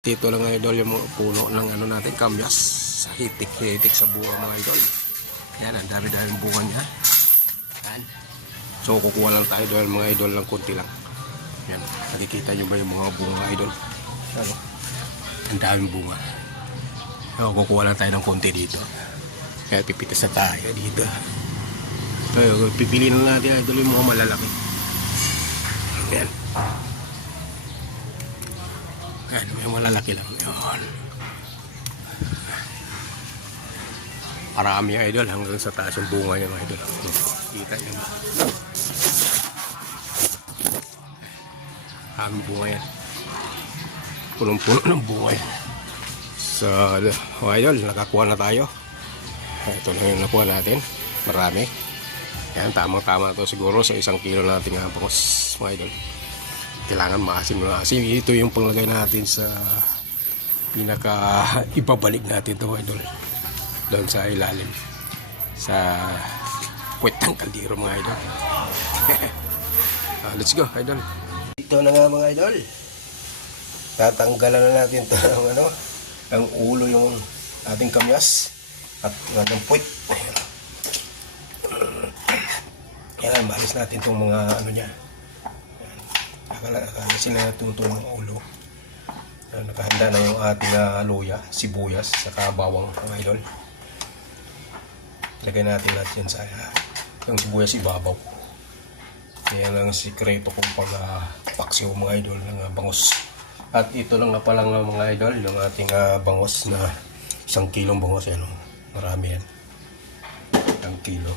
Dito lang idol yung mga puno ng ano natin, kamyas. Sa hitik-hitik sa bunga mga idol. Yan, ang dami-daming bunga niya. Yan. So kukuha lang tayo idol, mga idol lang, konti lang. Yan, nakikita nyo ba yung mga bunga idol? Ano? Ang daming bunga. So kukuha lang tayo ng konti dito. Kaya pipitas na tayo dito. So pipili na natin idol yung mga malalaki. Yan. Yan, may malalaki lang yun. Marami idol, hanggang sa taas yung bunga niya mga idol. Kita nyo ba? Maraming bunga yan. Punong-puno ng bunga yan. So, mga idol, nakakuha na tayo. Ito lang yung nakuha natin. Marami. Yan, tamang-tama to siguro sa 1 kilo natin nga pangos mga idol. Kailangan maasim na asim. Ito yung panglagay natin sa pinaka ibabalik natin to idol doon sa ilalim sa puwet ng kaldero mga idol. Let's go idol. Ito na nga mga idol, tatanggalan na natin to ng ano, ang ulo yung ating kamyas at ng puwet. Yan, malis natin itong mga ano niya. Kasi natutulong ang ulo. Nakahanda na yung ating luya, sibuyas, saka bawang mga idol. Lagay natin lahat yan sa yung sibuyas ibabaw. Yan ang sikreto kung pag-paksiw mga idol ng bangos. At ito lang na palang mga idol, yung ating bangos na 1 kilong bangos. Yan, marami yan. 1 kilo.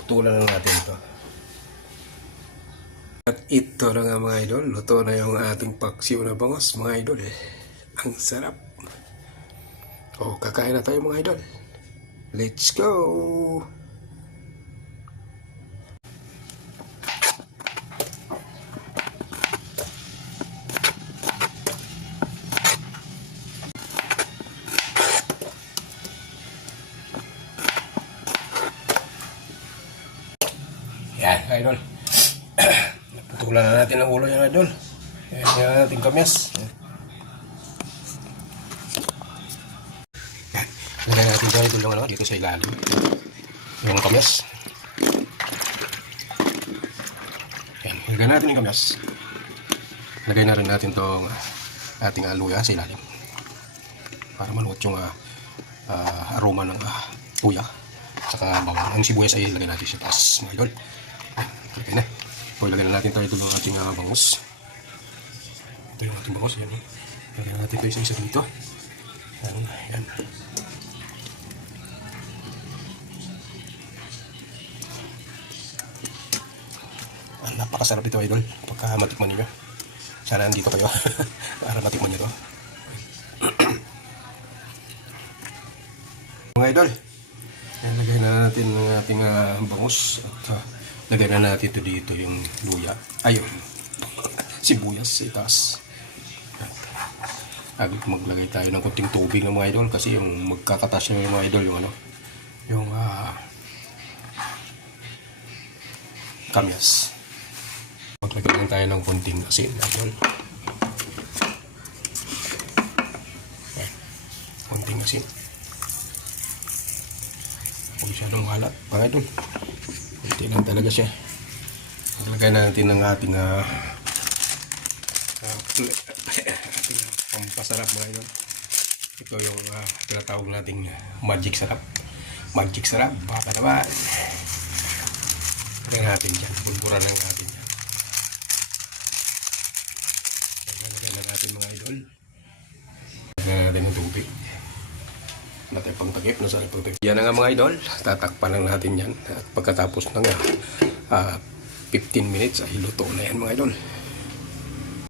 Putulan lang natin ito. At ito na nga mga idol, luto na yung ating paksiw na bangos mga idol. Ang sarap. O, kakain na tayo mga idol. Let's go! Yan idol. Putulan na natin ang ulo yan idol. Yan yung ating kamyas. Lagay natin dyan idol yung ano, dito sa ilalim yung kamyas. Yan, lagay natin yung kamyas. Lagay na rin natin itong ating luya sa ilalim para maluot yung aroma ng luya saka bawang. Ang sibuyas ay lagay natin sa taas mga idol. Okay na. Lagyan na natin tayo ito ng ating bangus. Ito yung ating bangus. Yan. Lagyan natin ito isa-isa dito. Yan. Yan. Napakasarap ito idol. Pagka matikman nyo. Sana nandito kayo. Para matikman nyo ito. Mga idol. Yan, lagyan na natin ang ating bangus. At lagyan na natin ito dito yung luya. Ayun. Sibuyas sa itaas. Agad maglagay tayo ng konting tubig ng mga idol kasi yung magkakatas yung mga idol yung ano. Yung kamyas. Maglagay lang tayo ng konting asin idol. Ayan. Konting asin. Huwag siya nang malat mga idol. Kunti lang talaga siya. Maglagay natin ng ating pampasarap mga idol. Ito yung tinatawag nating magic sarap. Magic sarap. Baka naman. Lagyan natin dyan. Bulburan lang natin dyan. Lagyan na natin mga idol. Lagyan natin ng tubig. Wala tayong pangtakip. Nasa pangtakip. Yan na nga mga idol. Tatakpan lang natin yan. At pagkatapos ng 15 minutes ay luto na yan mga idol.